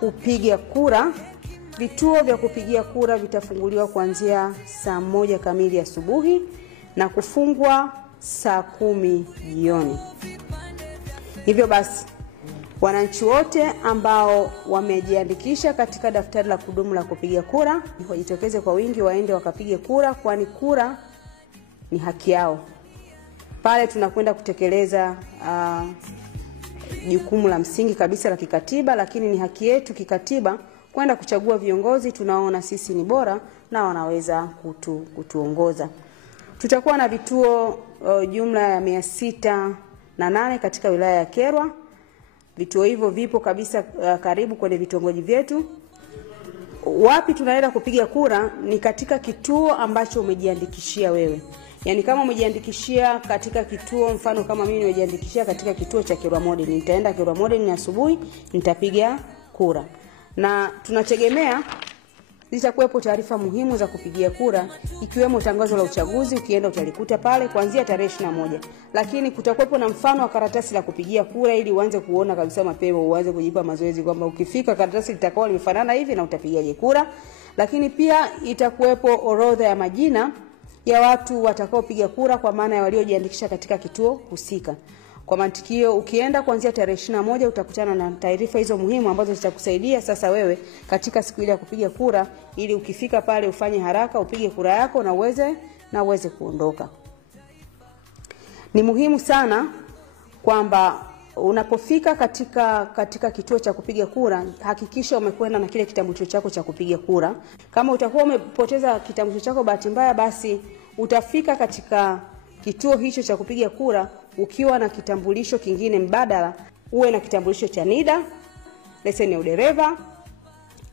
kupiga kura. Vituo vya kupigia kura vitafunguliwa kuanzia saa 1 kamili asubuhi na kufungwa saa 10 jioni. Hivyo basi, wananchi wote ambao wamejiandikisha katika daftari la kudumu la kupiga kura wajitokeze kwa wingi, waende wakapige kura, kwani kura ni haki yao. Pale tunakwenda kutekeleza jukumu la msingi kabisa la kikatiba, lakini ni haki yetu kikatiba kwenda kuchagua viongozi tunaona sisi ni bora na wanaweza kutuongoza. Tutakuwa na vituo jumla ya 608 katika wilaya ya Kyerwa. Vituo hivyo vipo kabisa karibu kwenye vitongoji vyetu. Wapi tunaenda kupiga kura? Ni katika kituo ambacho umejiandikishia wewe. Yaani kama umejiandikishia katika kituo, mfano kama mimi nimejiandikishia katika kituo cha Kyerwa Modern, nitaenda Kyerwa Modern asubuhi, nitapiga kura. Na tunategemea zitakuwepo taarifa muhimu za kupigia kura, ikiwemo tangazo la uchaguzi, ukienda utalikuta pale kuanzia tarehe 21. Lakini kutakuwepo na mfano wa karatasi la kupigia kura ili uanze kuona kabisa mapema, uanze kujipa mazoezi kwamba ukifika karatasi litakao limefanana hivi na utapigaje kura. Lakini pia itakuwepo orodha ya majina ya watu watakaopiga kura, kwa maana ya waliojiandikisha katika kituo husika. Kwa mantikio, ukienda kuanzia tarehe 21 utakutana na taarifa hizo muhimu ambazo zitakusaidia sasa wewe katika siku ile ya kupiga kura, ili ukifika pale ufanye haraka upige kura yako na uweze kuondoka. Ni muhimu sana kwamba unapofika katika kituo cha kupiga kura, hakikisha umekwenda na kile kitambulisho chako cha kupiga kura. Kama utakuwa umepoteza kitambulisho chako bahati mbaya, basi utafika katika kituo hicho cha kupiga kura ukiwa na kitambulisho kingine mbadala. Uwe na kitambulisho cha NIDA, leseni ya udereva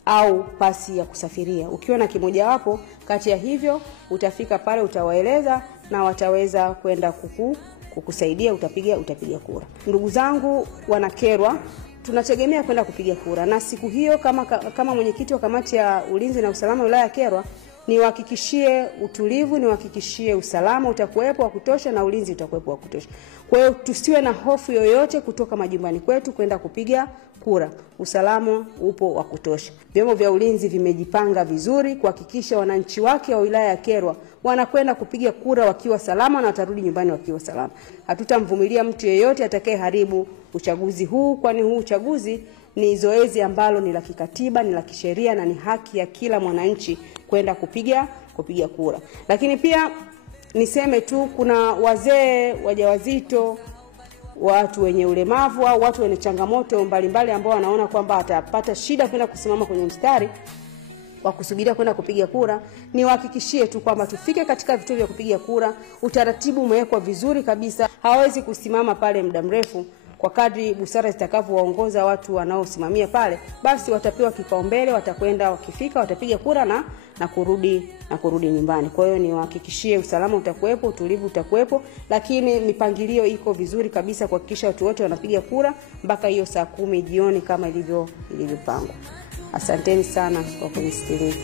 au pasi ya kusafiria. Ukiwa na kimoja wapo kati ya hivyo, utafika pale, utawaeleza na wataweza kwenda kukusaidia, utapiga kura. Ndugu zangu wana Kyerwa, tunategemea kwenda kupiga kura, na siku hiyo kama mwenyekiti wa kamati ya ulinzi na usalama wilaya ya Kyerwa, niwahakikishie utulivu, niwahakikishie usalama utakuwepo wa kutosha na ulinzi utakuwepo wa kutosha. Kwa hiyo tusiwe na hofu yoyote kutoka majumbani kwetu kwenda kupiga kura. Usalama upo wa kutosha. Vyombo vya ulinzi vimejipanga vizuri kuhakikisha wananchi wake wa wilaya ya Kyerwa wanakwenda kupiga kura wakiwa salama na watarudi nyumbani wakiwa salama. Hatutamvumilia mtu yeyote atakayeharibu uchaguzi huu, kwani huu uchaguzi ni zoezi ambalo ni la kikatiba, ni la kisheria na ni haki ya kila mwananchi kwenda kupiga kura. Lakini pia niseme tu, kuna wazee, wajawazito, watu wenye ulemavu au watu wenye changamoto mbalimbali ambao wanaona kwamba atapata shida kwenda kusimama kwenye mstari wa kusubiria kwenda kupiga kura. Niwahakikishie tu kwamba tufike katika vituo vya kupiga kura, utaratibu umewekwa vizuri kabisa. Hawezi kusimama pale muda mrefu. Kwa kadri busara zitakavyowaongoza watu wanaosimamia pale, basi watapewa kipaumbele, watakwenda, wakifika watapiga kura na kurudi nyumbani. Kwa hiyo niwahakikishie usalama utakuwepo, utulivu utakuwepo, lakini mipangilio iko vizuri kabisa kuhakikisha watu wote wanapiga kura mpaka hiyo saa 10 jioni kama ilivyopangwa. Asanteni sana kwa kunisikiliza.